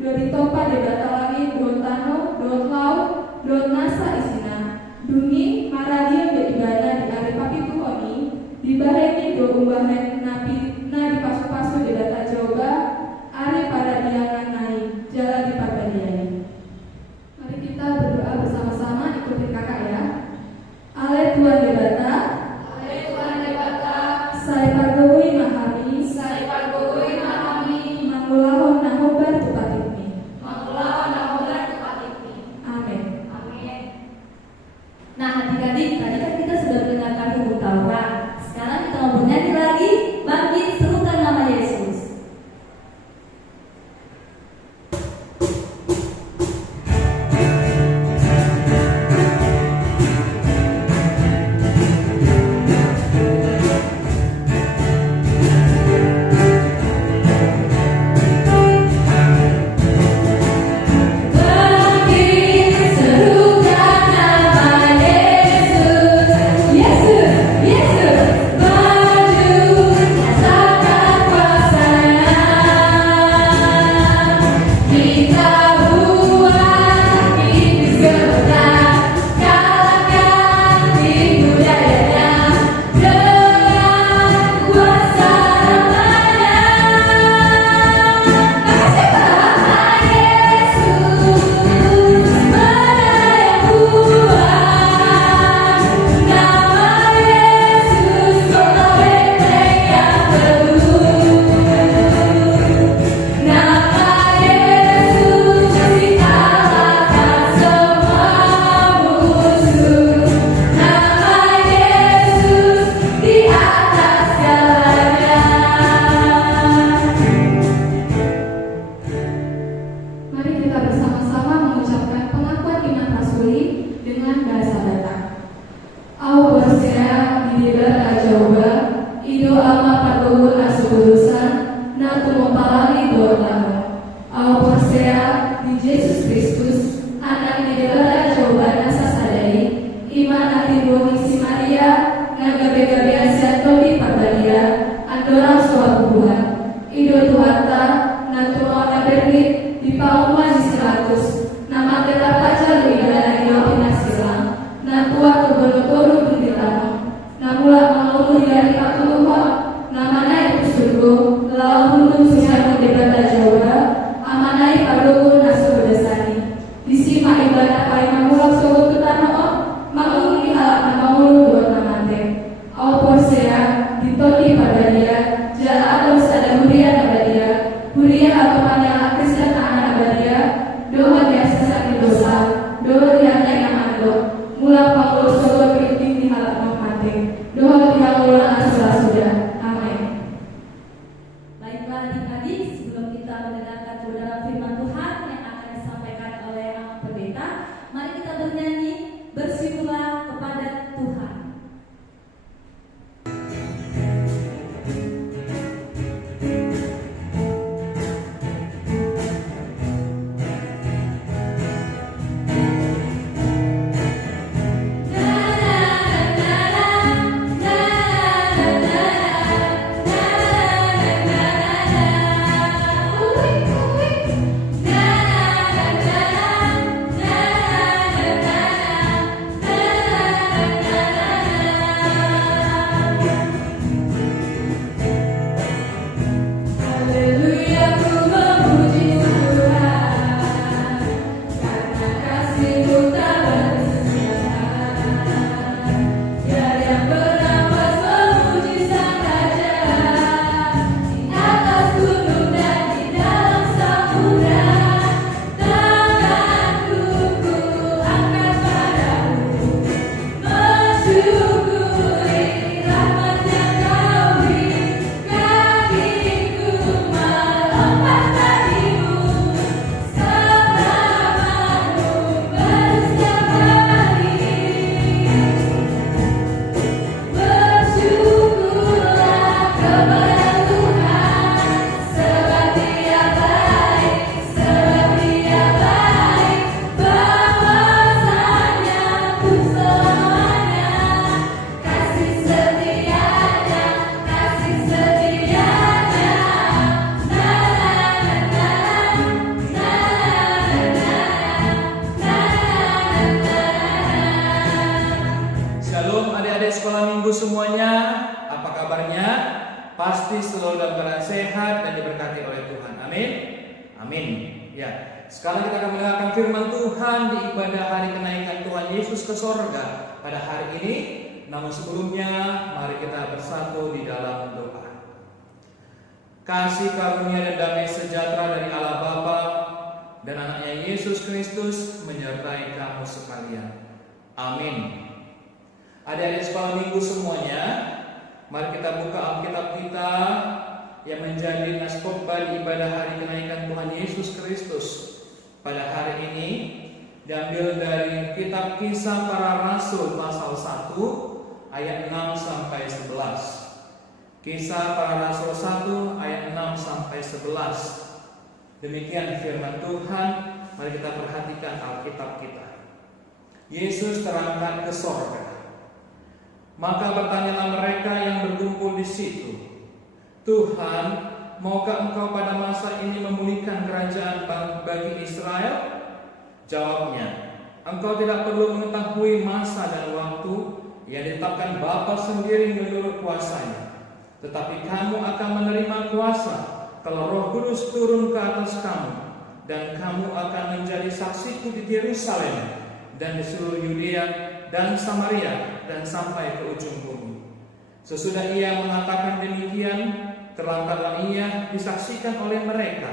Dua di topa de bata langit, dua tano, dua laut, sekolah minggu semuanya, apa kabarnya? Pasti selalu dalam keadaan sehat dan diberkati oleh Tuhan. Amin. Amin. Ya, sekarang kita akan mendengarkan firman Tuhan di ibadah hari kenaikan Tuhan Yesus ke sorga pada hari ini. Namun sebelumnya, mari kita bersatu di dalam doa. Kasih karunia dan damai sejahtera dari Allah Bapa dan anaknya Yesus Kristus menyertai kamu sekalian. Amin. Adik-adik sekolah minggu semuanya, mari kita buka Alkitab kita yang menjadi nas khotbah di ibadah hari kenaikan Tuhan Yesus Kristus pada hari ini, diambil dari kitab Kisah Para Rasul pasal 1 ayat 6 sampai 11. Kisah Para Rasul 1 ayat 6 sampai 11. Demikian firman Tuhan. Mari kita perhatikan Alkitab kita. Yesus terangkat ke sorga. Maka bertanyalah mereka yang berkumpul di situ, Tuhan, maukah Engkau pada masa ini memulihkan kerajaan bagi Israel? Jawabnya, Engkau tidak perlu mengetahui masa dan waktu yang ditetapkan Bapa sendiri menurut kuasanya. Tetapi kamu akan menerima kuasa kalau Roh Kudus turun ke atas kamu, dan kamu akan menjadi saksiku di Yerusalem dan di seluruh Yudea dan Samaria dan sampai ke ujung bumi. Sesudah ia mengatakan demikian, terangkatlah ia disaksikan oleh mereka,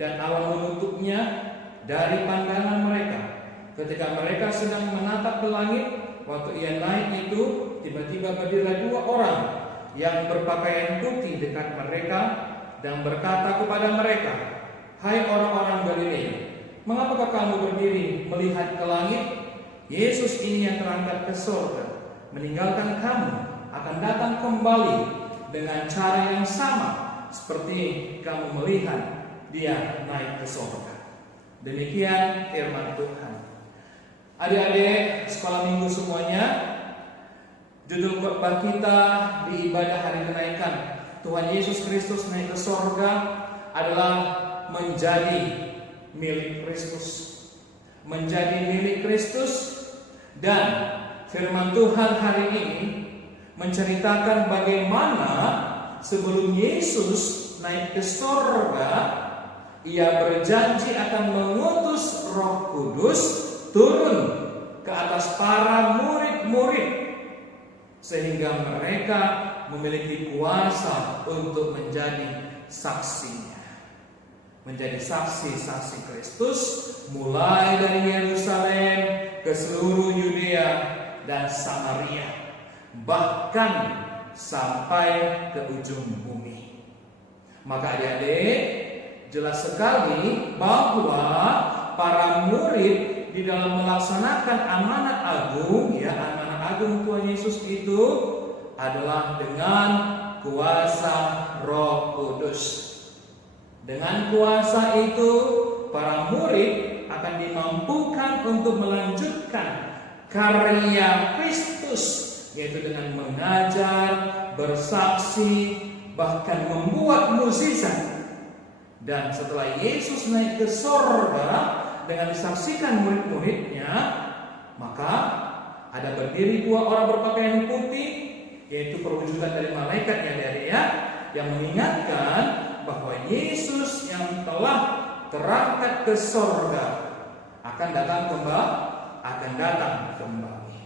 dan awan menutupnya dari pandangan mereka. Ketika mereka sedang menatap ke langit, waktu ia naik itu, tiba-tiba berdirilah dua orang yang berpakaian putih dekat mereka dan berkata kepada mereka, "Hai orang-orang Galilea, mengapakah kamu berdiri melihat ke langit? Yesus ini yang terangkat ke surga, meninggalkan kamu, akan datang kembali dengan cara yang sama seperti kamu melihat dia naik ke surga." Demikian firman Tuhan. Adik-adik sekolah minggu semuanya, judul khotbah kita di ibadah hari kenaikan Tuhan Yesus Kristus naik ke surga adalah menjadi milik Kristus. Menjadi milik Kristus. Dan firman Tuhan hari ini menceritakan bagaimana sebelum Yesus naik ke surga, ia berjanji akan mengutus Roh Kudus turun ke atas para murid-murid sehingga mereka memiliki kuasa untuk menjadi saksinya. Menjadi saksi-saksi Kristus mulai dari Yerusalem ke seluruh Yudea dan Samaria, bahkan sampai ke ujung bumi. Maka adik-adik, jelas sekali bahwa para murid di dalam melaksanakan amanat agung, amanat agung Tuhan Yesus itu adalah dengan kuasa Roh Kudus. Dengan kuasa itu, para murid akan dimampukan untuk melanjutkan karya Kristus, yaitu dengan mengajar, bersaksi, bahkan membuat mukjizat. Dan setelah Yesus naik ke surga dengan disaksikan murid-muridnya, maka ada berdiri dua orang berpakaian putih, yaitu perwujudan dari malaikat yang mengingatkan bahwa Yesus yang telah terangkat ke surga akan datang kembali.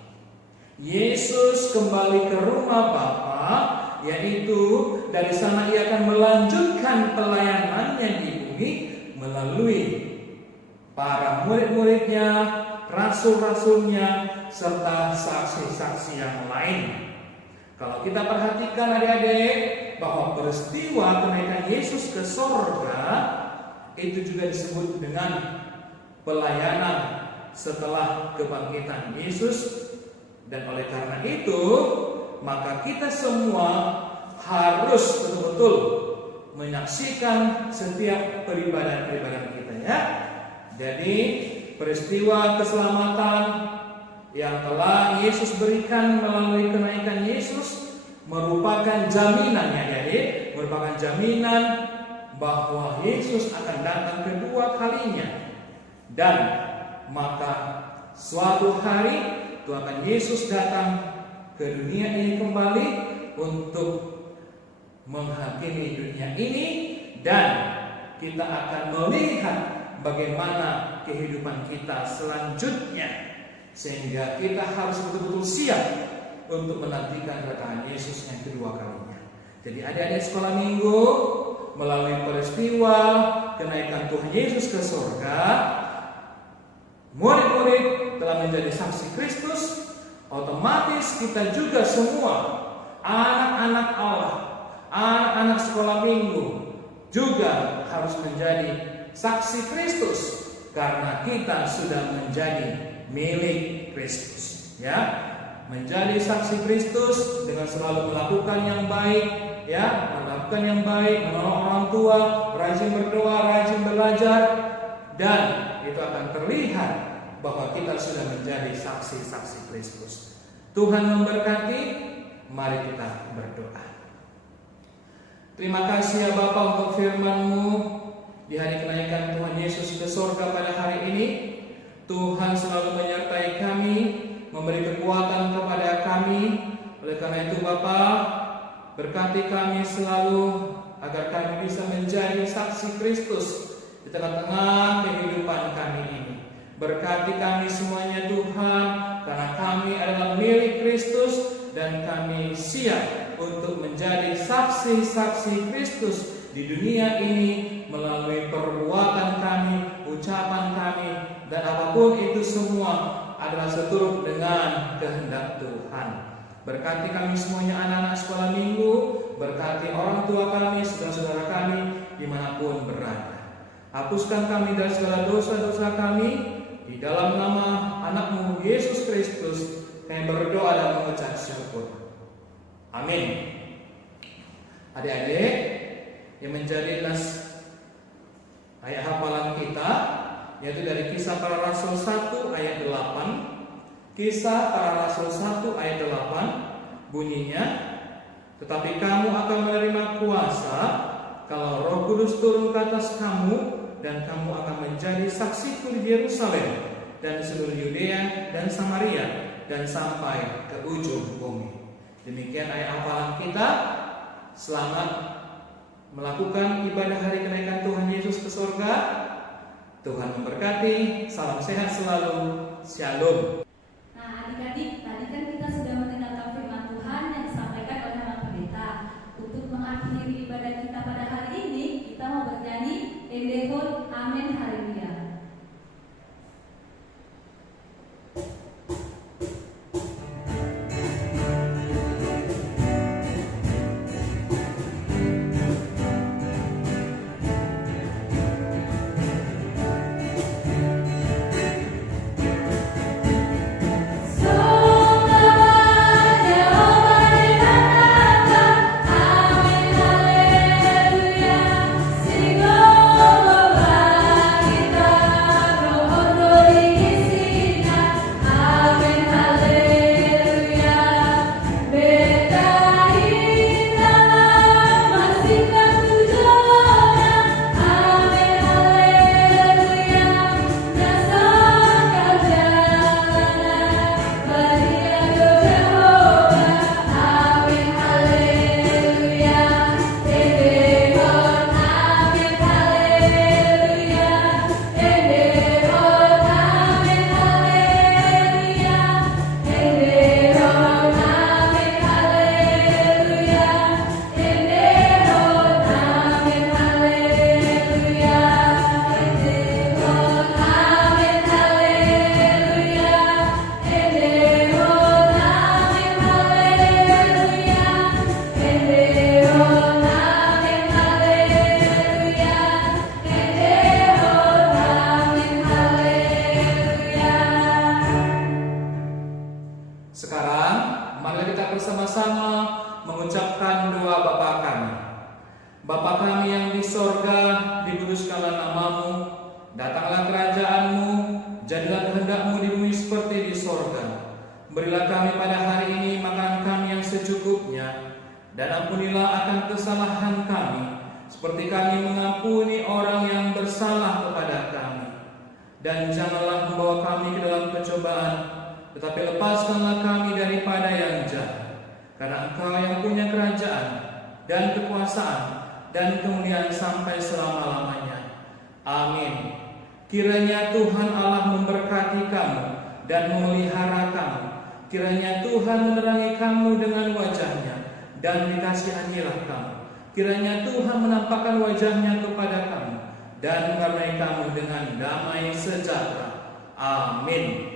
Yesus kembali ke rumah Bapa, yaitu dari sana ia akan melanjutkan pelayanannya di bumi melalui para murid-muridnya, rasul-rasulnya, serta saksi-saksi yang lain. Kalau kita perhatikan adik-adik, bahwa peristiwa kenaikan Yesus ke surga itu juga disebut dengan pelayanan setelah kebangkitan Yesus. Dan oleh karena itu, maka kita semua harus betul-betul menyaksikan setiap peribadahan kita ya. Jadi peristiwa keselamatan yang telah Yesus berikan melalui kenaikan Yesus merupakan jaminan merupakan jaminan bahwa Yesus akan datang kedua kalinya. Dan maka suatu hari Tuhan Yesus datang ke dunia ini kembali untuk menghakimi dunia ini, dan kita akan melihat bagaimana kehidupan kita selanjutnya, sehingga kita harus betul-betul siap untuk menantikan kedatangan Yesus yang kedua kalinya. Jadi adik-adik sekolah minggu, melalui peristiwa kenaikan Tuhan Yesus ke surga, murid-murid telah menjadi saksi Kristus. Otomatis kita juga semua anak-anak Allah, anak-anak sekolah minggu juga harus menjadi saksi Kristus, karena kita sudah menjadi milik Kristus, ya. Menjadi saksi Kristus dengan selalu melakukan yang baik, ya, melakukan yang baik, menolong orang tua, rajin berdoa, rajin belajar, dan itu akan terlihat bahwa kita sudah menjadi saksi-saksi Kristus. Tuhan memberkati. Mari kita berdoa. Terima kasih ya Bapa untuk firman-Mu di hari kenaikan Tuhan Yesus ke surga pada hari ini. Tuhan selalu menyertai kami, memberi kekuatan kepada kami. Oleh karena itu Bapa, berkati kami selalu agar kami bisa menjadi saksi Kristus di tengah-tengah kehidupan kami ini. Berkati kami semuanya Tuhan, karena kami adalah milik Kristus dan kami siap untuk menjadi saksi-saksi Kristus di dunia ini melalui perbuatan kami, ucapan kami, dan apapun itu semua adalah seturut dengan kehendak Tuhan. Berkati kami semuanya anak-anak sekolah minggu, berkati orang tua kami, saudara-saudara kami dimanapun berada. Hapuskan kami dari segala dosa-dosa kami, di dalam nama anak-Mu Yesus Kristus kami berdoa dan mengucap syukur. Amin. Adik-adik, yang menjadi ayat hafalan kita yaitu dari Kisah Para Rasul 1 ayat 8. Kisah Para Rasul 1 ayat 8 bunyinya, tetapi kamu akan menerima kuasa kalau Roh Kudus turun ke atas kamu, dan kamu akan menjadi saksiku di Yerusalem dan di seluruh Yudea dan Samaria dan sampai ke ujung bumi. Demikian ayat hafalan kita. Selamat melakukan ibadah hari kenaikan Tuhan Yesus ke surga. Tuhan memberkati. Salam sehat selalu. Shalom. Nah, adik-adik, tadi kan kita sudah mendengarkan firman Tuhan yang disampaikan oleh Bapak Pendeta. Untuk mengakhiri ibadah kita pada hari ini, kita mau bernyanyi Endehon Amin Haleluya. Dan janganlah membawa kami ke dalam pencobaan, tetapi lepaskanlah kami daripada yang jahat. Karena Engkau yang punya kerajaan dan kekuasaan dan kemuliaan sampai selama-lamanya. Amin. Kiranya Tuhan Allah memberkati kamu dan memelihara kamu. Kiranya Tuhan menerangi kamu dengan wajah-Nya dan dikasihanilah kamu. Kiranya Tuhan menampakkan wajah-Nya kepada kamu dan menganugerahai kamu dengan damai sejahtera. Amin.